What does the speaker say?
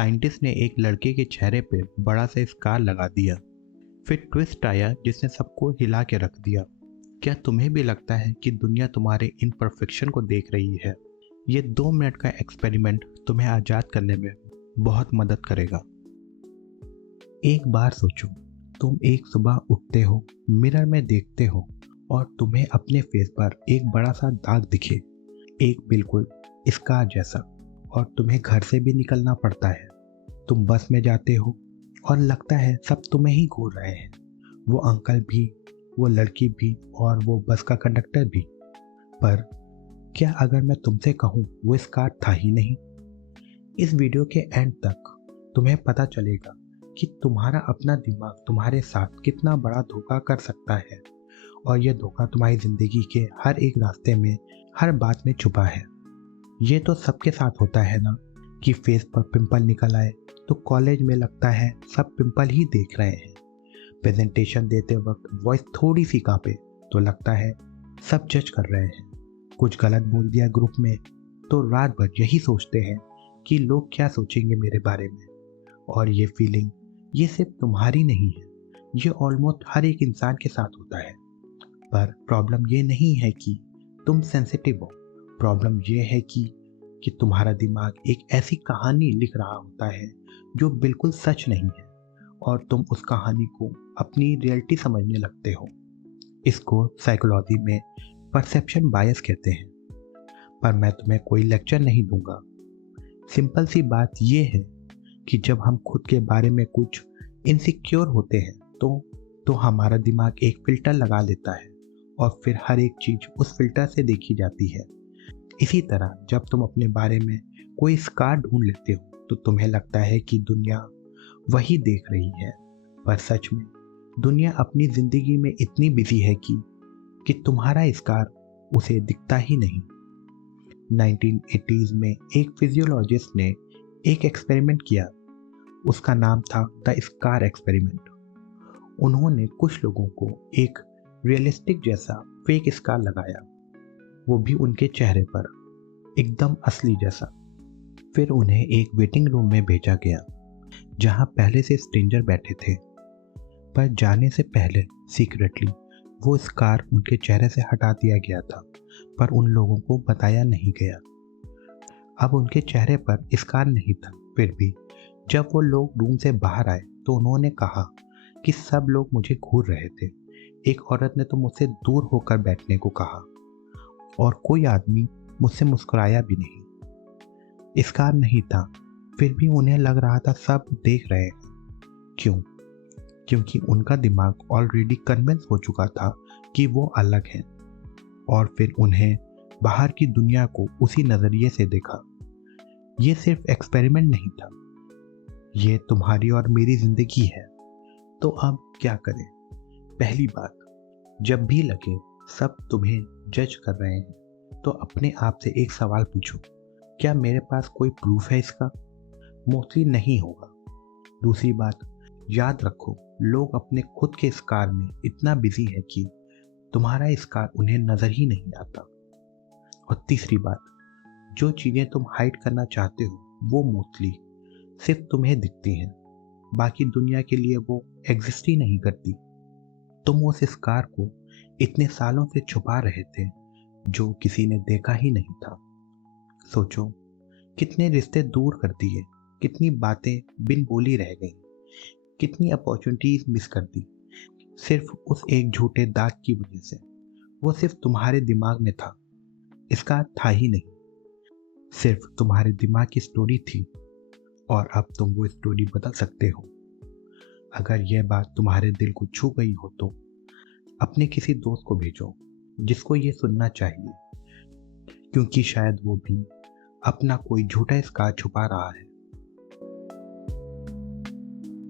Scientist ने एक लड़के के चेहरे पे बड़ा सा स्कार लगा दिया। फिर ट्विस्ट आया जिसने सबको हिला के रख दिया। क्या तुम्हें भी लगता है कि दुनिया तुम्हारे इम्परफेक्शन को देख रही है? ये 2 मिनट का एक्सपेरिमेंट तुम्हें आज़ाद करने में बहुत मदद करेगा। एक बार सोचो, तुम एक सुबह उठते हो, मिरर में देखते हो और तुम्हें अपने फेस पर एक बड़ा सा दाग दिखे, एक बिल्कुल स्कार जैसा, और तुम्हें घर से भी निकलना पड़ता है। तुम बस में जाते हो और लगता है सब तुम्हें ही घूर रहे हैं, वो अंकल भी, वो लड़की भी और वो बस का कंडक्टर भी। पर क्या अगर मैं तुमसे कहूँ वो स्कार था ही नहीं? इस वीडियो के एंड तक तुम्हें पता चलेगा कि तुम्हारा अपना दिमाग तुम्हारे साथ कितना बड़ा धोखा कर सकता है, और यह धोखा तुम्हारी जिंदगी के हर एक रास्ते में, हर बात में छुपा है। ये तो सबके साथ होता है ना, कि फेस पर पिंपल निकल आए तो कॉलेज में लगता है सब पिंपल ही देख रहे हैं। प्रेजेंटेशन देते वक्त वॉइस थोड़ी सी कांपे तो लगता है सब जज कर रहे हैं। कुछ गलत बोल दिया ग्रुप में तो रात भर यही सोचते हैं कि लोग क्या सोचेंगे मेरे बारे में। और ये फीलिंग ये सिर्फ तुम्हारी नहीं है, ये ऑलमोस्ट हर एक इंसान के साथ होता है। पर प्रॉब्लम ये नहीं है कि तुम सेंसिटिव हो, प्रॉब्लम ये है कि तुम्हारा दिमाग एक ऐसी कहानी लिख रहा होता है जो बिल्कुल सच नहीं है, और तुम उस कहानी को अपनी रियलिटी समझने लगते हो। इसको साइकोलॉजी में परसेप्शन बायस कहते हैं। पर मैं तुम्हें कोई लेक्चर नहीं दूंगा। सिंपल सी बात यह है कि जब हम खुद के बारे में कुछ इनसिक्योर होते हैं तो हमारा दिमाग एक फिल्टर लगा लेता है और फिर हर एक चीज उस फिल्टर से देखी जाती है। इसी तरह जब तुम अपने बारे में कोई स्कार ढूंढ लेते हो तो तुम्हें लगता है कि दुनिया वही देख रही है, पर सच में दुनिया अपनी जिंदगी में इतनी बिजी है कि तुम्हारा स्कार उसे दिखता ही नहीं। 1980s में एक फिजियोलॉजिस्ट ने एक एक्सपेरिमेंट किया। उसका नाम था द स्कार एक्सपेरिमेंट। उन्होंने कुछ लोगों को एक रियलिस्टिक जैसा फेक स्कार लगाया, वो भी उनके चेहरे पर, एकदम असली जैसा। फिर उन्हें एक वेटिंग रूम में भेजा गया जहां पहले से स्ट्रेंजर बैठे थे। पर जाने से पहले सीक्रेटली वो स्कार उनके चेहरे से हटा दिया गया था, पर उन लोगों को बताया नहीं गया। अब उनके चेहरे पर स्कार नहीं था, फिर भी जब वो लोग रूम से बाहर आए तो उन्होंने कहा कि सब लोग मुझे घूर रहे थे। एक औरत ने तो मुझसे दूर होकर बैठने को कहा और कोई आदमी मुझसे मुस्कुराया भी नहीं। स्कार नहीं था, फिर भी उन्हें लग रहा था सब देख रहे हैं। क्यों? क्योंकि उनका दिमाग ऑलरेडी कन्विंस हो चुका था कि वो अलग हैं, और फिर उन्हें बाहर की दुनिया को उसी नजरिए से देखा। ये सिर्फ एक्सपेरिमेंट नहीं था, ये तुम्हारी और मेरी जिंदगी है। तो अब क्या करें? पहली बात, जब भी लगे सब तुम्हें जज कर रहे हैं तो अपने आप से एक सवाल पूछो, क्या मेरे पास कोई प्रूफ है इसका? मोस्टली नहीं होगा। दूसरी बात, याद रखो लोग अपने खुद के स्कार में इतना बिजी है कि तुम्हारा स्कार उन्हें नजर ही नहीं आता। और तीसरी बात, जो चीजें तुम हाइड करना चाहते हो वो मोस्टली सिर्फ तुम्हें दिखती हैं, बाकी दुनिया के लिए वो एग्जिस्ट ही नहीं करती। तुम उस स्कार को इतने सालों से छुपा रहे थे जो किसी ने देखा ही नहीं था। सोचो, कितने रिश्ते दूर कर दिए, कितनी बातें बिन बोली रह गई, कितनी अपॉर्चुनिटीज मिस कर दी, सिर्फ उस एक झूठे दाग की वजह से। वो सिर्फ तुम्हारे दिमाग में था, इसका था ही नहीं, सिर्फ तुम्हारे दिमाग की स्टोरी थी, और अब तुम वो स्टोरी बदल सकते हो। अगर यह बात तुम्हारे दिल को छू गई हो तो अपने किसी दोस्त को भेजो जिसको ये सुनना चाहिए, क्योंकि शायद वो भी अपना कोई झूठा स्कार छुपा रहा है।